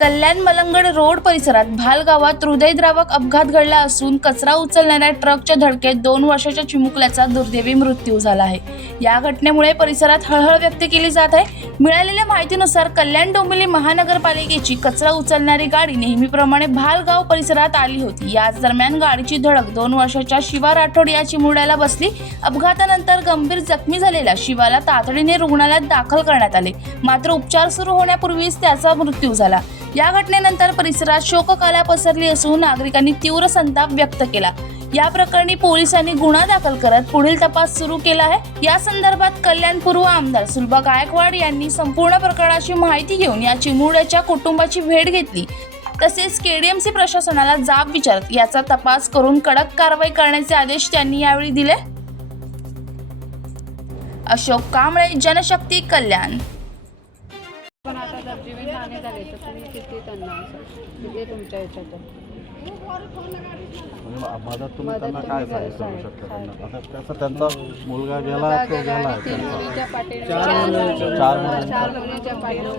कल्याण Malangad road परिसरात भाल गावात हृदयद्रावक अपघात घडला असून कचरा उचलणाऱ्या ट्रकच्या धडकेत 2 वर्षाच्या चिमुकल्याचा दुर्दैवी मृत्यू झाला आहे। या घटनेमुळे परिसरात हळहळ व्यक्त केली जात आहे। मिळालेल्या माहितीनुसार कल्याण डोंबिवली महानगरपालिकेची कचरा उचलणारी गाडी नेहमीप्रमाणे भाल गाव परिसरात आली होती। याच दरम्यान गाडीची धडक 2 वर्षाच्या शिवा राठोड या चिमुरड्याला बसली। अपघातानंतर गंभीर जखमी झालेल्या शिवाला तातडीने रुग्णालयात दाखल करण्यात आले, मात्र उपचार सुरू होण्यापूर्वीच त्याचा मृत्यू झाला। या घटनेनंतर परिसरात शोककळा पसरली असून नागरिकांनी तीव्र संताप व्यक्त केला। या प्रकरणी पोलिसांनी गुन्हा दाखल करत पुढील तपास सुरू केला आहे। या संदर्भात कल्याण पूर्व आमदार सुलभा गायकवाड यांनी संपूर्ण प्रकरणाची माहिती घेऊन या चिमुरड्याच्या कुटुंबाची भेट घेतली। तसेच केडीएमसी प्रशासनाला जाब विचारत याचा तपास करून कडक कारवाई करण्याचे आदेश त्यांनी यावेळी दिले। अशोक कांबळे, जनशक्ती, कल्याण। पण आता जर जीवन हानी झाली तर तुम्ही किती त्यांना म्हणजे तुमच्या ह्याच्यातून मदत तुम्ही त्यांना काय सांगू शकता? आता त्याचा त्यांचा मुलगा गेला, तो गेला, 3 मुलीच्या पाठीवर 4 4 मुलीच्या पाठीवर